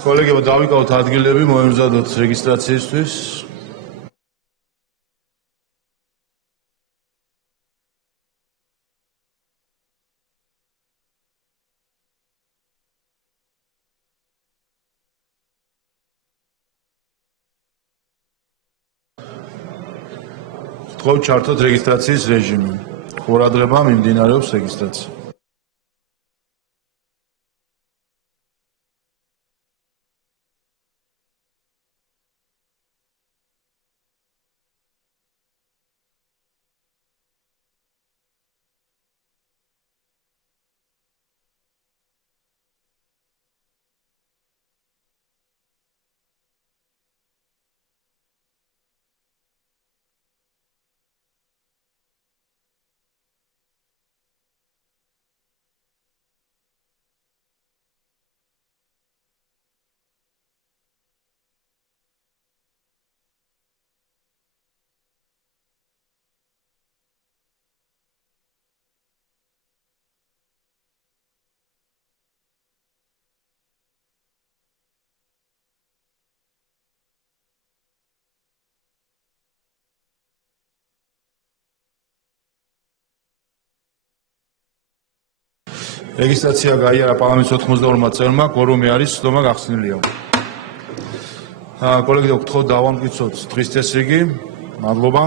Kolegებო, დავიკავოთ ადგილები, მოემზადოთ რეგისტრაციისთვის. ვთხოვთ ჩართოთ რეგისტრაციის რეჟიმი. ყურადღება მიმდინარეობს რეგისტრაცია. რეგისტრაცია გაიარა პარლამენტის 92 წევრმა, კვორუმი არის, ცნობა გახსნილია. კოლეგებო, გთხოვთ დავამტკიცოთ დღის წესრიგი. მადლობა.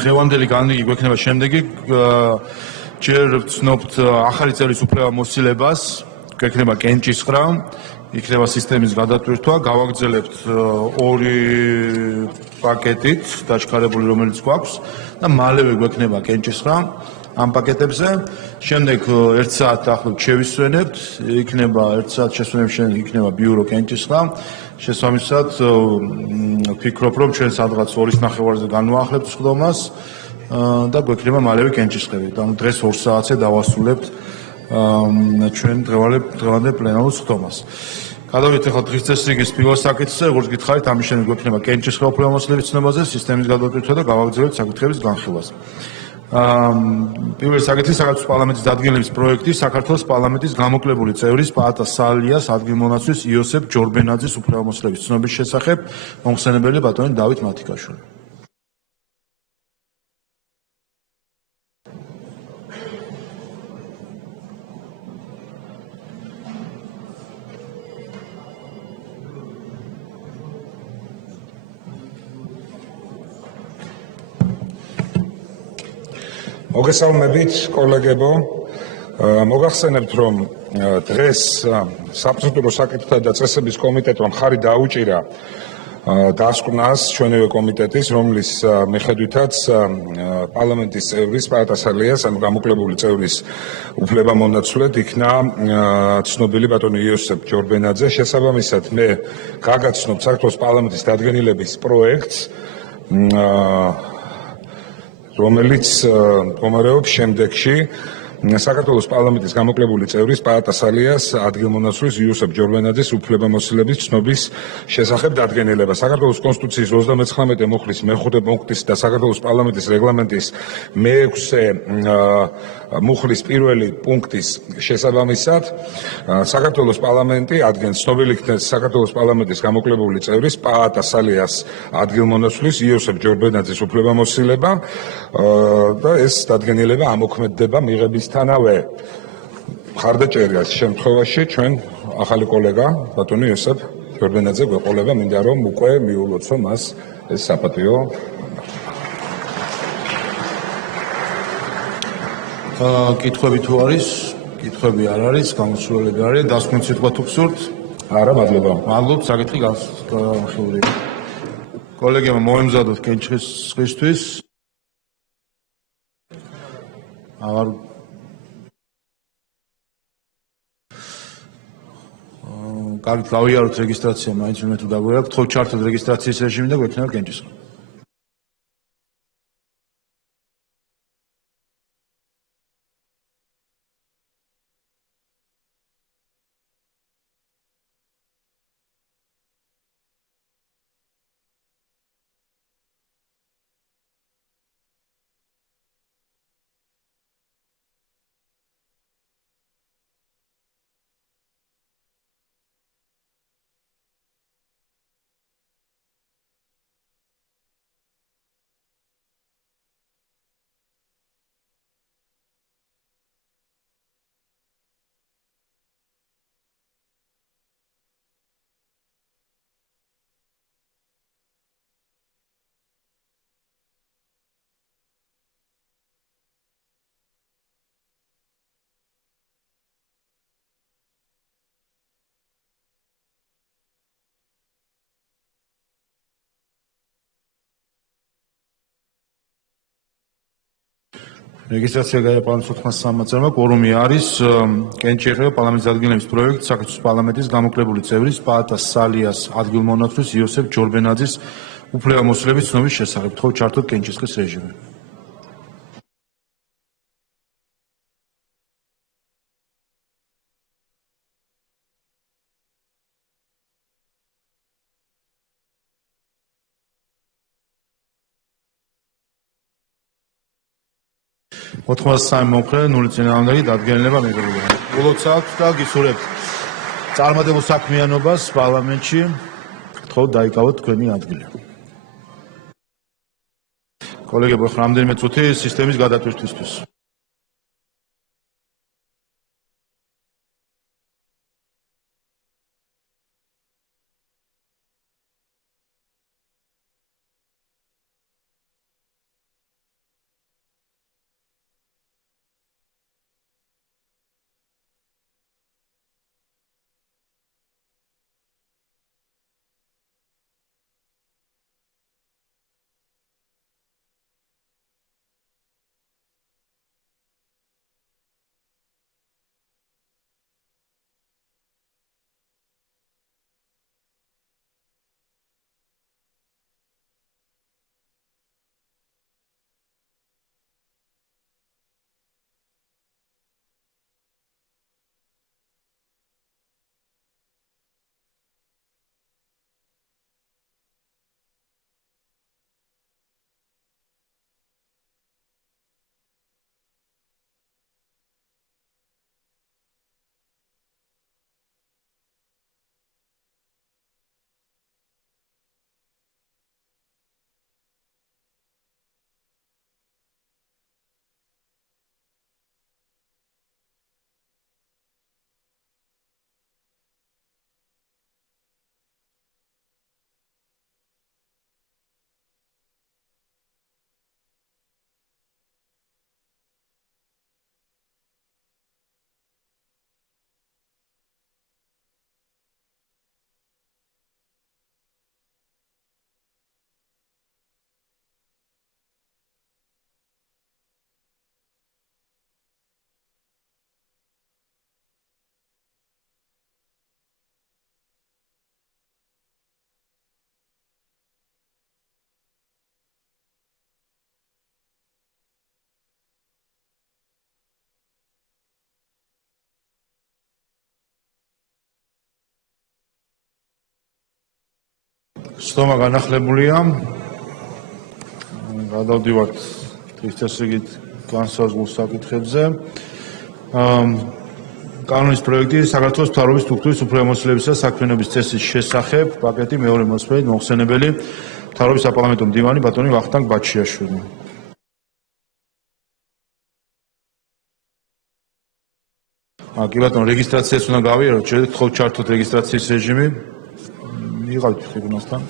დღევანდელი განლიგი გვექნება შემდეგი. ჯერ ვცნობთ ახალი წევრის უფლება მოსილებას, გვექნება კენჭისყრა, იქნება სისტემის გადატვირთვა, გავაგრძელებთ ორი პაკეტით დაჩქარებული, რომელიც გვაქვს და მალევე გვექნება კენჭისყრა ამ პაკეტებზე. შემდეგ 1 საათ ახლობთ შევისვენებთ, იქნება 1 საათ შესვენების შემდეგ იქნება ბიურო კენჭისყრა. შესაბამისად, ვფიქრობ, რომ ჩვენ სადღაც 2:30-ზე განვაახლებთ სხდომას და გვექნება მალევე კენჭისყრები. ანუ დღეს 2 საათზე დავასრულებთ ჩვენ დღევანდელ პლენარულ სხდომას. გადავიდეთ ახლა დღის წესრიგის პირველ საკითხზე, როგორც გითხარით, ამის შემდეგ გვექნება კენჭისყრა უფლებამოსილების ცნობაზე, სისტემის გადატვირთვა და გავაგრძელებთ საკითხების განხილვას. პირველი საკითხი საქართველოს პარლამენტის დადგენილების პროექტი საქართველოს პარლამენტის გამოკლებული წევრის პაატა სალიას ადგილმონაცვლის იოსებ ჯორბენაძის უფლებამოსილების ცნობის შესახებ, მომხსენებელი ბატონი დავით მათიკაშვილი. მოგესალმებით, კოლეგებო. მოგახსენებთ, რომ დღეს საპროცედურო საკითხთა და წესების კომიტეტმა მხარი დაუჭირა დასკვნას ჩვენივე კომიტეტის, რომლის მიხედვითაც პარლამენტის წევრის პაატა სალიას, ანუ გამოკლებული წევრის უფლებამონაცვლედ იქნა ცნობილი ბატონი იოსებ ჯორბენაძე. შესაბამისად, მე გაგაცნობ საქართველოს პარლამენტის დადგენილების პროექტს, რომელიც მდგომარეობს შემდეგში. საქართველოს პარლამენტის გამოკლებული წევრის პაატა სალიას ადგილმონაცვლის იოსებ ჯორბენაძის უფლებამოსილების ცნობის შესახებ დადგენილება. საქართველოს კონსტიტუციის 39 მუხლის მე-5 პუნქტის და საქართველოს პარლამენტის რეგლამენტის მე-6 მუხლის 1 პუნქტის შესაბამისად საქართველოს პარლამენტი ადგენს ცნობილი იქნეს საქართველოს პარლამენტის გამოკლებული წევრის პაატა სალიას ადგილმონაცვლის იოსებ ჯორბენაძის უფლებამოსილება და ეს დადგენილება ამოქმედდება მიღებისთანავე. მხარდაჭერას შემთხვევაში ჩვენ ახალი კოლეგა ბატონი იოსებ ჯორბენაძე გვეყოლება, მინდა რომ უკვე მიულოცო მას ეს საპატიო. კითხვები თუ არის? კითხვები არ არის, გამოსვლელები არის, დასკვნით სიტყვა თუ გსურთ? არა, მადლობა. მადლობთ, საკითხი განხილულია. კოლეგებო, მოემზადოთ კენჭისყრისთვის. აღარ კარგით, გავიაროთ რეგისტრაცია, მაინც ვინმე თუ დაგვიაროთ, თხოვთ ჩართოთ რეგისტრაციის რეჟიმი და გვექნება კენჭისყრა. რეგისტრაცია გაიარა პარლამენტის 403 კვორუმი არის კენჭი ეხება პარლამენტის დადგენილების პროექტ საქართველოს პარლამენტის გამოკლებული წევრის პაატა სალიას ადგილმონაცვლის იოსებ ჯორბენაძის უფლებამოსილების ცნობის შესახებ. თხოვ ჩართოთ კენჭისყრის რეჟიმი. ოთხმოცდასამი მომხრე, 0 წინააღმდეგი დადგენილება მიღებულია. გულოთ აქვს და გისურვებთ წარმატებულ საქმიანობას პარლამენტში. გთხოვთ დაიკავოთ თქვენი ადგილი. კოლეგებო, რამდენიმე წუთი სისტემის გადატვირთვისთვის. სხდომა განახლებულია. გადავდივართ დღესასწაულით განსაზღვრულ საკითხებზე. კანონის პროექტი საქართველოს მთავრობის სტრუქტურის უფლებამოსილებისა და საქმიანობის წესის შესახებ პაკეტი მეორე მოსმენით მოხსენებელი მთავრობის საპარლამენტო მდივანი ბატონი ვახტანგ ბაჩიაშვილი. კი ბატონო, რეგისტრაციას უნდა გავიაროთ, შეიძლება თხოვთ ჩართოთ რეგისტრაციის რეჟიმი. მიყავთ ტრიბუნასთან.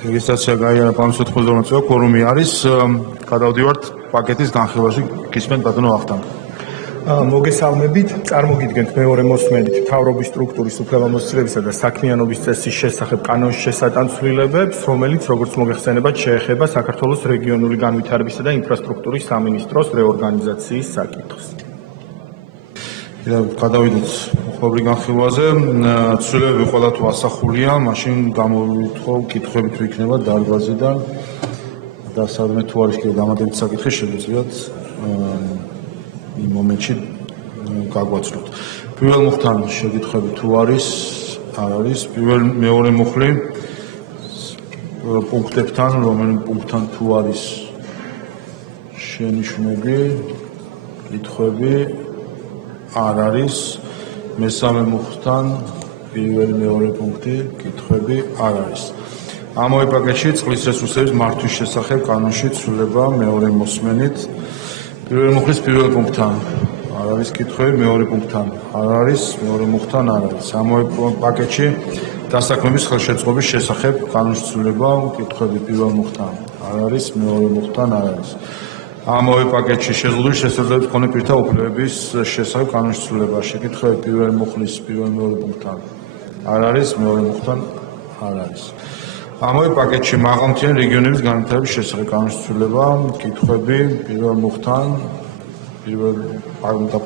რეგისტრაცია გაიარა პარლამენტის 403 კვორუმი არის. გადავდივართ პაკეტის განხილვაში. გისმენთ ბატონო ვახტანგ. მოგესალმებით, წარმოგიდგენთ მეორე მოსმენით მთავრობის სტრუქტურის უფლებამოსილებისა და საქმიანობის წესის შესახებ კანონის შესატანცვლილებებს, რომელიც როგორც მოგეხსენებათ, შეეხება საქართველოს რეგიონული განვითარებისა და ინფრასტრუქტურის სამინისტროს რეორგანიზაციის საკითხს. გადავიდეთ მოხმობრივ განხილვაზე. ცვლილებები ყველა თუ ასახულია, მაშინ გამოვითხოვ კითხვებით იქნება დარბაზიდან და სადმე თუ არის კიდევ დამატებითი საკითხი შეგვიძლიათ იმ მომენტში გაგვაცნოთ. პირველ მუხთან შეკითხები თუ არის, არ არის. მეორე მუხლი პუნქტებთან, რომელი პუნქტთან თუ არის შენიშვნები, კითხვები არ არის. მესამე მუხლთან პირველი მეორე პუნქტი, კითხვები არ არის. ამავე პაკეტში წყლის რესურსების მართვის შესახებ კანონში ცვლილება მეორე მოსმენით. პირველი მუხლის პირველ პუნქტთან არ არის კითხვები, მეორე პუნქტთან არ არის, მეორე მუხლთან არ არის. ამავე პაკეტში დასაქმების ხელშეწყობის შესახებ კანონში ცვლილება, კითხვები პირველ მუხლთან არ არის, მეორე მუხლთან არ არის. ამავე პაკეტში შეზღუდული შესაძლებლობის მქონე პირთა უფლებების შესახებ კანონში ცვლილება, შეკითხვები პირველი მუხლის პირველ მეორე პუნქტთან არ არის, მეორე მუხლთან არ არის. ამავე პაკეტში მაღალმთიანი რეგიონების განვითარების შესახებ კანონში ცვლილება, კითხვები პირველ მუხლთან, პირველ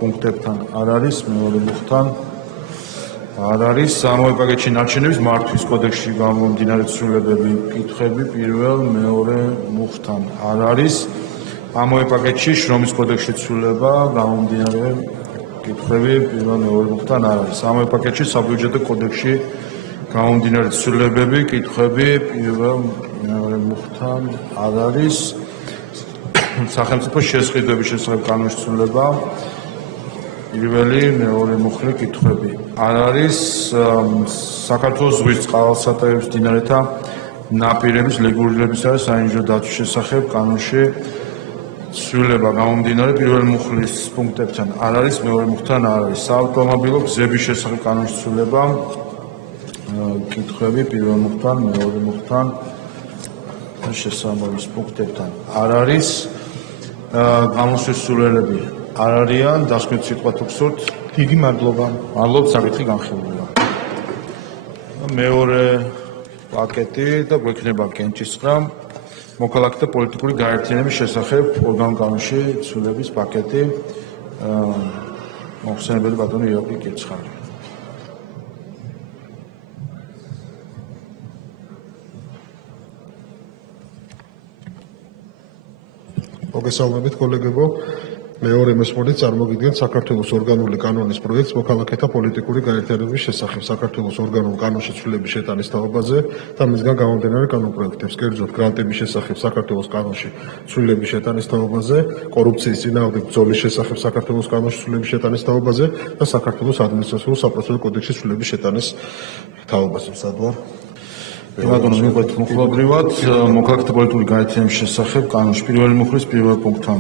პუნქტებთან არ არის, მეორე მუხლთან არ არის. ამავე პაკეტში ნარჩენების მართვის კოდექსში გამომდინარე ცვლილებები, კითხვები პირველ მეორე მუხლთან არ არის. ამავე პაკეტში შრომის კოდექსში ცვლილება, გამომდინარე კითხვები პირველ მეორე მუხლთან არ არის. ამავე პაკეტში საბიუჯეტო კოდექსში გამომდინარე ცვლილებები, კითხვები პირველ მეორე მუხლთან არ არის. სახელმწიფო შესყიდვების შესახებ კანონში ცვლილება, პირველი მეორე მუხლი, კითხვები არ არის. საქართველოს ზღვის წყალსატევების მდინარეთა ნაპირების რეგულირებისა და საინჟინრო დაცვის შესახებ კანონში ცვლილება, გამომდინარე პირველი მუხლის პუნქტებთან არ არის, მეორე მუხლთან არ არის. საავტომობილო გზების შესახებ კანონში ცვლილება, კითხვები პირველ მუხლთან, მეორე მუხლთან შესაბამის პუნქტებთან არ არის. გამოსვლის სულელები არ არიან, დასკვეთ სიტყვა თუ გსურთ. დიდი მადლობა. მადლობთ, საკითხი განხილულია. მეორე პაკეტი და გვექნება კენჭისყრა, მოქალაქეთა პოლიტიკური გაერთიანების შესახებ ორგანულ კანონში ცვლილების პაკეტი. მოხსენებელი ბატონი იოგი კირცხარი. მოგესალმებით კოლეგებო, მეორე მოსმენით წარმოგიდგენთ საქართველოს ორგანული კანონის პროექტს მოქალაქეთა პოლიტიკური გაერთიანების შესახებ საქართველოს ორგანულ კანონში ცვლილების შეტანის თაობაზე და მისგან გამომდინარე კანონპროექტებს, კერძოდ გრანტების შესახებ საქართველოს კანონში ცვლილების შეტანის თაობაზე, კორუფციის წინააღმდეგ ბრძოლის შესახებ საქართველოს კანონში ცვლილების შეტანის თაობაზე და საქართველოს ადმინისტრაციულ საპროცედურო კოდექსში ცვლილების შეტანის თაობაზე. სადვარ ბატონო, მიყვეთ მოხლობრივად მოქალაქეთა პოლიტიკური გაერთიანების შესახებ კანონში პირველი მუხლის პირველ პუნქტთან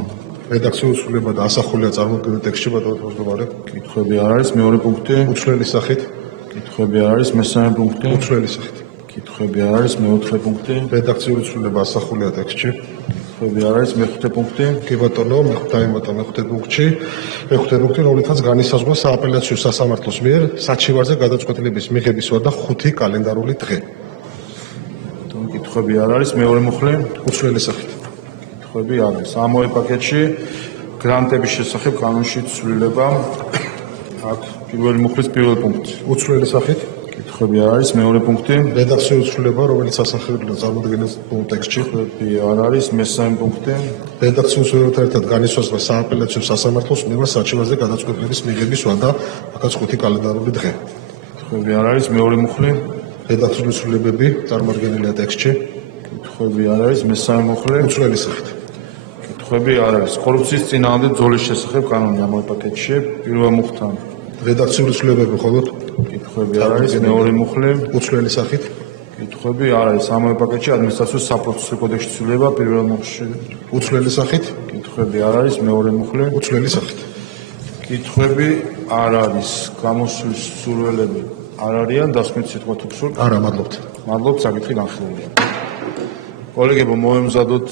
რედაქციული ცვლილება და ასახულია წარმოქმნილ ტექსტში ბატონო თავმჯდომარე. კითხვები არ არის, მეორე პუნქტი უცვლელი სახით, კითხვები არ არის, მესამე პუნქტი უცვლელი სახით. კითხვები არ არის, მეოთხე პუნქტი რედაქციული ცვლილება ასახულია ტექსტში. კითხვები არ არის, მეხუთე პუნქტი კი ბატონო, მეხუთე პუნქტში, რომლითაც განისაზღვრა სააპელაციო სასამართლოს მიერ საჩივარზე გადაწყვეტილების მიღებისვა და 5 კალენდარული დღე. კითხვები არ არის, მეორე მუხლი უცვლელი სახით. კითხვები არ არის. ამავე პაკეტში გრანტების შესახებ კანონში ცვლილება, აქ პირველი მუხლის პირველ პუნქტი უცვლელი სახით. კითხვები არ არის, მეორე პუნქტი რედაქციული ცვლილება, რომელიც ასახულია წარმოდგენილ ტექსტში. კითხვები არ არის, მესამე პუნქტი რედაქციული ცვლილებებთან ერთად განისაზღვრა სააპელაციო სასამართლოს მიერ საჩივარზე გადაწყვეტილების მიღებისვა და აქაც 5 კალენდარული დღე. კითხვები არ არის, მეორე მუხლი რედაქციული ცვლილებები წარმოდგენილია ტექსტში. კითხვები არ არის, მესამე მუხლი უცვლელი სახით. კითხვები არ არის. კორუფციის წინააღმდეგ ბრძოლის შესახებ კანონი ამავე პაკეტში პირველ მუხლთან რედაქციული ცვლილებები მხოლოდ კითხვები არ არის, მეორე მუხლი უცვლელი სახით. კითხვები არ არის. ამავე პაკეტში ადმინისტრაციულ საპროცესო კოდექსში ცვლილება პირველ მუხლში უცვლელი სახით. კითხვები არ არის, მეორე მუხლი უცვლელი სახით. კითხვები არ არის. გამოსვლის სურვილები არ არიან, დასკვეთ სიტყვა თუ გსურთ. არა, მადლობთ. მადლობთ, საკითხი განხილულია. კოლეგებო, მოემზადოთ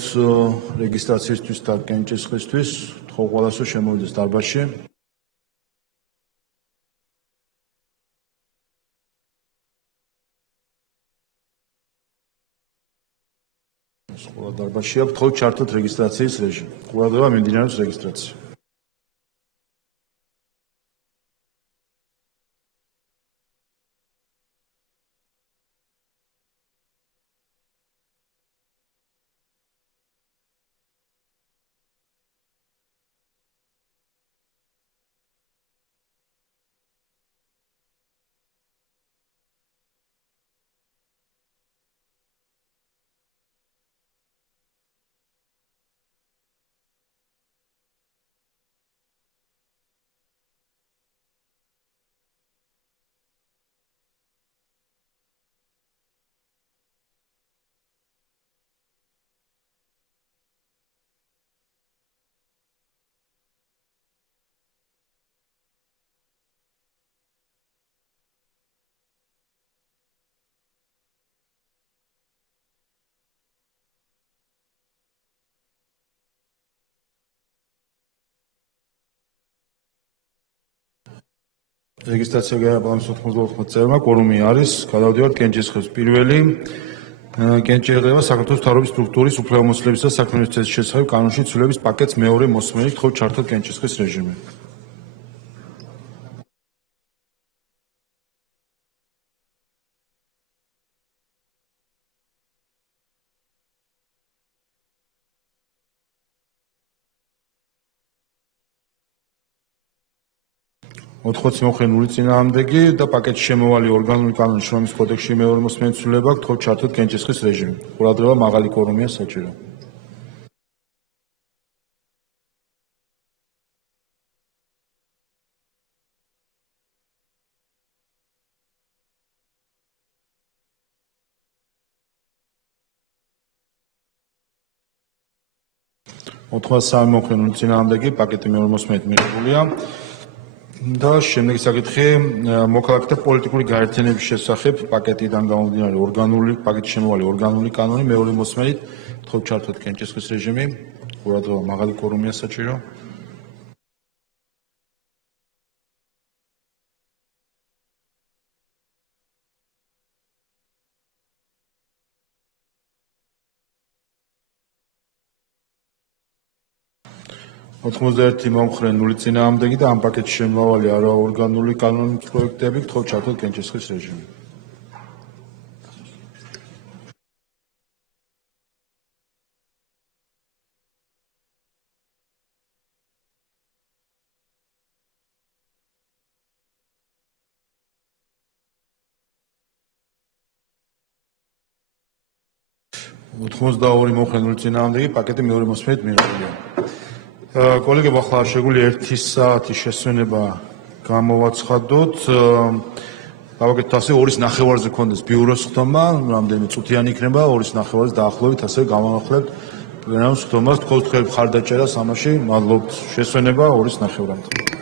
რეგისტრაციისთვის და კენჭისყრისთვის, თხოვ ყველას რომ შემოვიდეს დარბაზში. ყველა დარბაზში აქვს, თხოვ ჩართოთ რეგისტრაციის რეჟიმი. ყურადღება მიმდინარეობს რეგისტრაცია. რეგისტრაცია გაიაბანოს 94 წევრმა, კვორუმი არის, გადავდივართ კენჭისყრის პირველი. კენჭი ეხება საქართველოს მთავრობის სტრუქტურის უფლებამოსილებისა და საქმიანობის წესის შესახებ კანონში ცვლილების პაკეტს მეორე მოსმენით თხოვთ ჩართოთ კენჭისყრის რეჟიმი. ოთხოც მოხდენ ნული წინააღმდეგი და პაკეტში შემოვალი ორგანული კანონის შრომის კოდექსში მეორე მოსმენით ცვლილება გთხოვთ ჩართოთ კენჭისყრის რეჟიმი. ყურადღება მაღალი კვორუმია საჭირო. ოთხოც სამი მოხდენ ნული წინააღმდეგი პაკეტი მეორე მოსმენით მიღებულია. და შემდეგი საკითხი მოქალაქეთა პოლიტიკური გაერთიანების შესახებ პაკეტიდან გამომდინარე პაკეტში შემოვალი ორგანული კანონი მეორე მოსმენით გთხოვთ ჩართოთ კენჭისყრის რეჟიმი. ყურადღება მაღალი კვორუმია საჭირო. ოთხმოცდაერთი მომხრე ნული წინააღმდეგი და ამ პაკეტში შემოვალი არაორგანული კანონის პროექტები გთხოვთ ჩართოთ კენჭისყრის რეჟიმი. ოთხმოცდაორი მომხრე ნული წინააღმდეგი პაკეტი მეორე მოსმენით მიღებულია. კოლეგებო, ახლა შეგვიძლია 1 საათი შესვენება გამოვაცხადოთ. დავაკეთოთ ასე 2:09-ზე გქონდეს ბიუროს ხდომა, რამდენიმე წუთიანი იქნება 2:09-ზე დაახლოებით ასე გამოვახლებთ პლენარულ ხდომას. თქოს თქვენ მხარდაჭერას ამაში, მადლობთ. შესვენება 2:09-მდე.